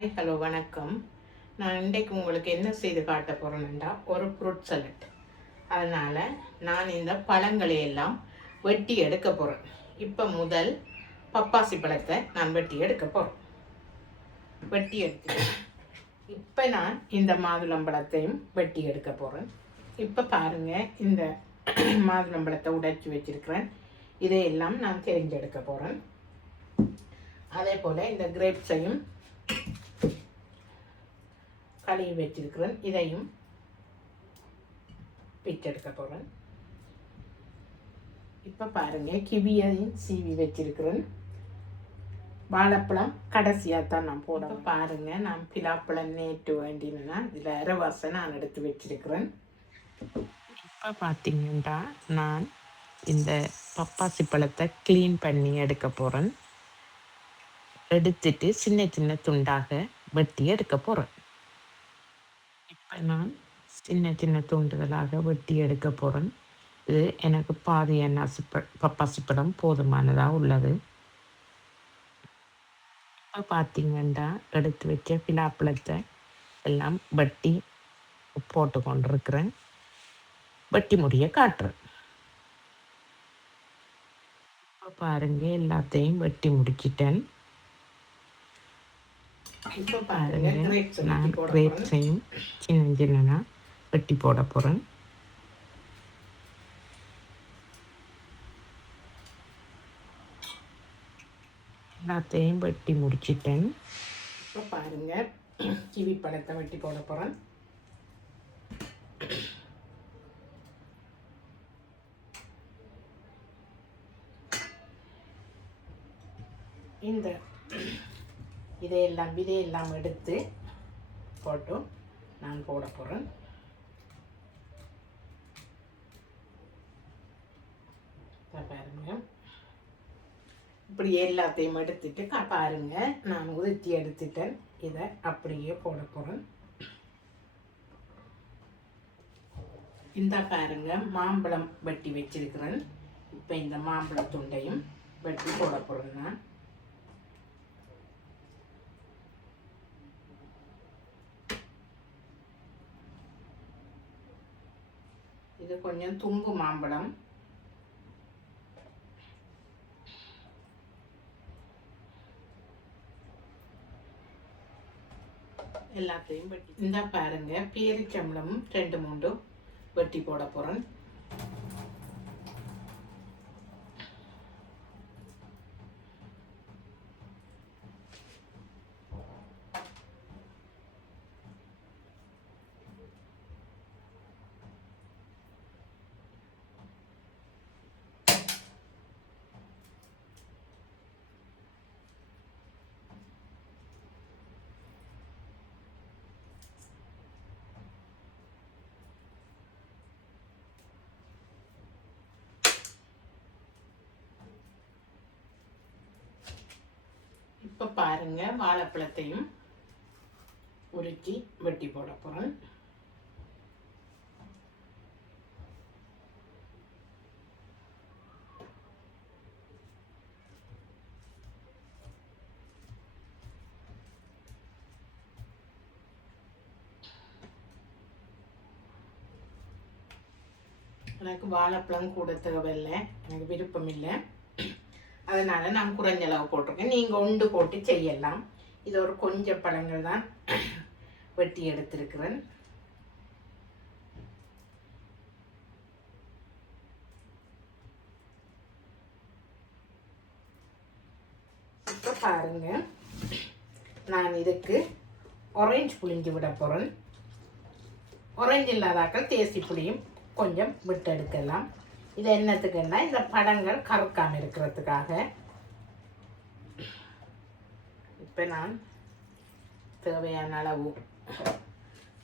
Hello வணக்கம். நான் இன்றைக்கு உங்களுக்கு என்ன செய்து காட்ட போகிறேன்னா ஒரு ஃப்ரூட் சலட். அதனால் நான் இந்த பழங்களை எல்லாம் வெட்டி எடுக்க போகிறேன். இப்போ முதல் பப்பாசி பழத்தை நான் வெட்டி எடுக்க போகிறேன். வெட்டி எடுத்து இப்போ நான் இந்த மாதுளம்பழத்தையும் வெட்டி எடுக்க போகிறேன். இப்போ பாருங்கள், இந்த மாதுளம்பழத்தை உடைச்சி வச்சிருக்கிறேன். இதையெல்லாம் நான் தெரிஞ்செடுக்க போகிறேன். அதே போல் இந்த கிரேப்ஸையும் கழுவி வச்சிருக்கிறேன். இதையும் பிச்செடுக்க போகிறேன். இப்போ பாருங்கள், கிவியையும் சீவி வச்சிருக்கிறேன். வாழைப்பழம் கடைசியாக தான் நான் போட பாருங்கள். நான் பிலாப்பழம் நேற்று வேண்டினா இதில் அரைவாசை நான் எடுத்து வச்சிருக்கிறேன். இப்போ பார்த்தீங்கன்னா நான் இந்த பப்பாசி பழத்தை க்ளீன் பண்ணி எடுக்க போகிறேன். எடுத்துட்டு சின்ன சின்ன துண்டாக வெட்டி எடுக்க போகிறேன். இப்போ நான் சின்ன சின்ன துண்டுகளாக வெட்டி எடுக்க போகிறேன். இது எனக்கு பாதி பப்பாசி பழம் போதுமானதாக உள்ளது. இப்போ பார்த்தீங்கன்னா எடுத்து வச்ச பிலாப்பழத்தை எல்லாம் வெட்டி போட்டு கொண்டிருக்கிறேன். வெட்டி முடிய காட்டுறேன். இப்போ பாருங்கள், எல்லாத்தையும் வெட்டி முடிச்சிட்டேன். இப்போ பாருங்க, நான் கிரேப்ஸையும் சின்ன சின்னனா வெட்டி போட போகிறேன். எல்லாத்தையும் வெட்டி முடிச்சிட்டேன். இப்போ பாருங்க, கிவி பழத்தை வெட்டி போட போகிறேன். இந்த விதையெல்லாம் எடுத்து போட்டு நான் போட போகிறேன். பாருங்க, இப்படி எல்லாத்தையும் எடுத்துட்டு பாருங்க, நான் உதுத்தி எடுத்துட்டேன். இதை அப்படியே போட போகிறேன். இந்த பாருங்க, மாம்பழம் வெட்டி வச்சிருக்கிறேன். இப்போ இந்த மாம்பழ துண்டையும் வெட்டி போட போகிறேன். நான் இது கொஞ்சம் தும்பு மாம்பழம். எல்லாத்தையும் வெட்டி இந்த பாருங்க, பேரிச்சம்பழமும் 2-3 வெட்டி போட போகிறேன். இப்போ பாருங்க, வாழைப்பழத்தையும் உருட்டி வெட்டி போட போகிறேன். எனக்கு வாழைப்பழம் கூட தேவையில்லை, எனக்கு விருப்பம் இல்லை. அதனால் நான் குறைஞ்ச அளவு போட்டிருக்கேன். நீங்கள் ஒன்று போட்டு செய்யலாம். இது ஒரு கொஞ்சம் பழங்கள் தான் வெட்டி எடுத்திருக்கிறேன். இப்போ பாருங்க, நான் இதுக்கு ஆரஞ்சு புளிஞ்சு விட போகிறேன். ஆரஞ்சு இல்லாதாக்கள் தேசி புளியும் கொஞ்சம் விட்டு எடுக்கலாம். இது என்னத்துக்குன்னா இந்த பழங்கள் கறக்காமல் இருக்கிறதுக்காக. இப்போ நான் தேவையான அளவு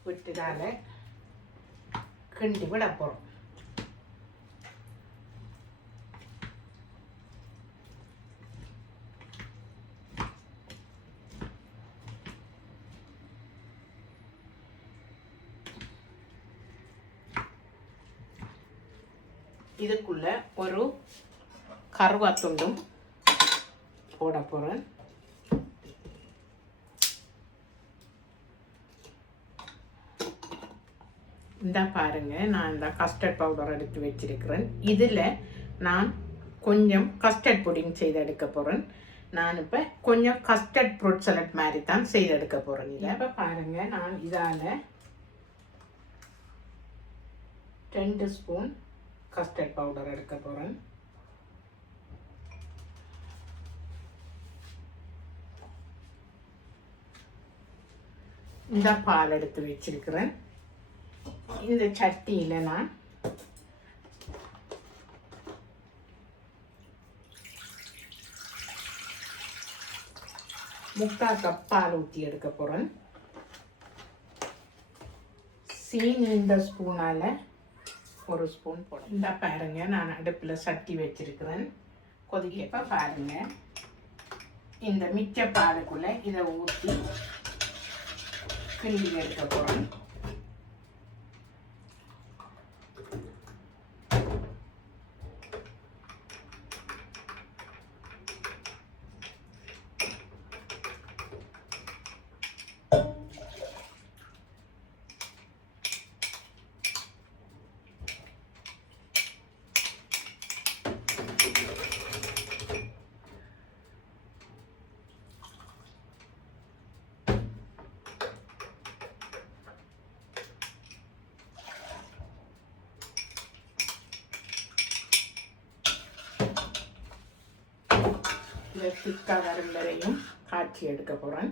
விட்டுதால கிண்டி விட போகிறோம். இதுக்குள்ள ஒரு கருவாத்துண்டும் போட போகிறேன். இந்த பாருங்க, நான் இந்த கஸ்டர்ட் பவுடர் எடுத்து வச்சிருக்கிறேன். இதில் நான் கொஞ்சம் கஸ்டர்ட் புடிங் செய்து எடுக்க போகிறேன். நான் இப்போ கொஞ்சம் கஸ்டர்ட் ஃப்ரூட் சலட் மாதிரி தான் செய்து எடுக்க போகிறேன். இதை இப்போ பாருங்கள், நான் இதால் 2 ஸ்பூன் கஸ்டர்ட் பவுடர் எடுக்க போகிறேன். இந்த பால் எடுத்து வச்சிருக்கிறேன். இந்த சட்டியில் நான் முக்கால் கப் பால் ஊற்றி எடுக்க போகிறேன். சீனி இந்த ஸ்பூனால் 1 ஸ்பூன் போடும். இந்த பாருங்க, நான் அடுப்பில் சட்டி வச்சிருக்கிறேன். கொதிக்கப்போ பாருங்க, இந்த மிச்ச பாலுக்குள்ளே இதை ஊற்றி கிண்டி எடுக்க போகிறேன். இதை திக்காக வரும் வரையும் காய்ச்சி எடுக்க போகிறேன்.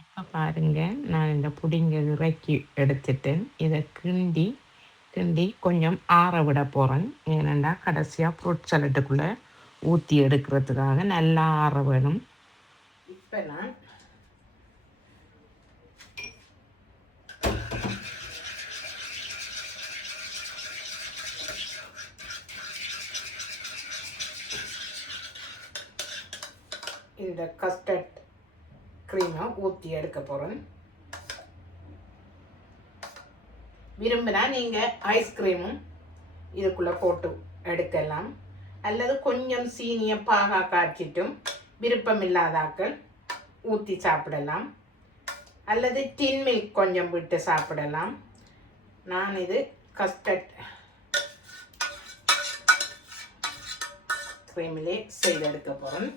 இப்போ பாருங்கள், நான் இந்த புடிங்க இறக்கி எடுத்துட்டேன். இதை கிண்டி கொஞ்சம் ஆற விட போகிறேன். ஏனெண்டா கடைசியாக ஃப்ரூட் சலட்டுக்குள்ளே ஊற்றி எடுக்கிறதுக்காக நல்லா ஆற வேணும். இப்போ நான் இந்த கஸ்டர்ட் க்ரீமை ஊற்றி எடுக்க போகிறேன். விரும்பினா நீங்கள் ஐஸ்கிரீமும் இதுக்குள்ளே போட்டு எடுக்கலாம், அல்லது கொஞ்சம் சீனியை பாகா காய்ச்சிட்டும் விருப்பம் இல்லாதாக்கள் ஊற்றி சாப்பிடலாம், அல்லது டின் மில்க் கொஞ்சம் விட்டு சாப்பிடலாம். நான் இது கஸ்டர்ட் க்ரீமிலே செய்து எடுக்க போகிறேன்.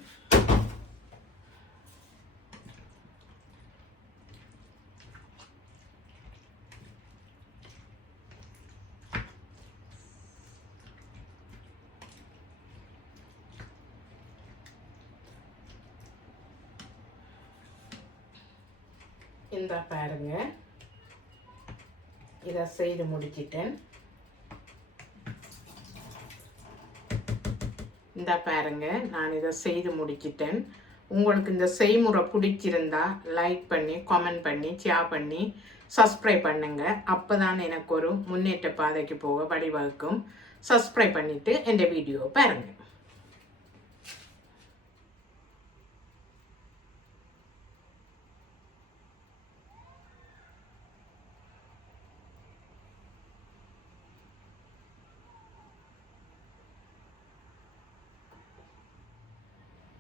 இந்த பாருங்க, இதை செய்து முடிச்சிட்டேன். இந்த பாருங்க, நான் இதை செய்து முடிச்சிட்டேன். உங்களுக்கு இந்த செய்முறை பிடிச்சிருந்தா லைக் பண்ணி, கமெண்ட் பண்ணி, ஷேர் பண்ணி, சப்ஸ்கிரைப் பண்ணுங்க. அப்போ தான் எனக்கு ஒரு முன்னேற்ற பாதைக்கு போக வழிவகுக்கும். சப்ஸ்கிரைப் பண்ணிவிட்டு இந்த வீடியோவை பாருங்கள்.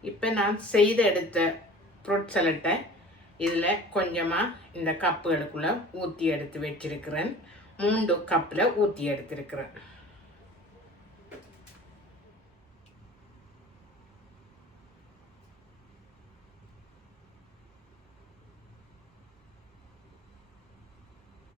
இப்போ நான் செய்து எடுத்த ஃப்ரூட் சலட்டை இதில் கொஞ்சமாக இந்த கப்புகளுக்குள்ளே ஊற்றி எடுத்து வச்சிருக்கிறேன். 3 கப்பில் ஊற்றி எடுத்துருக்கிறேன்.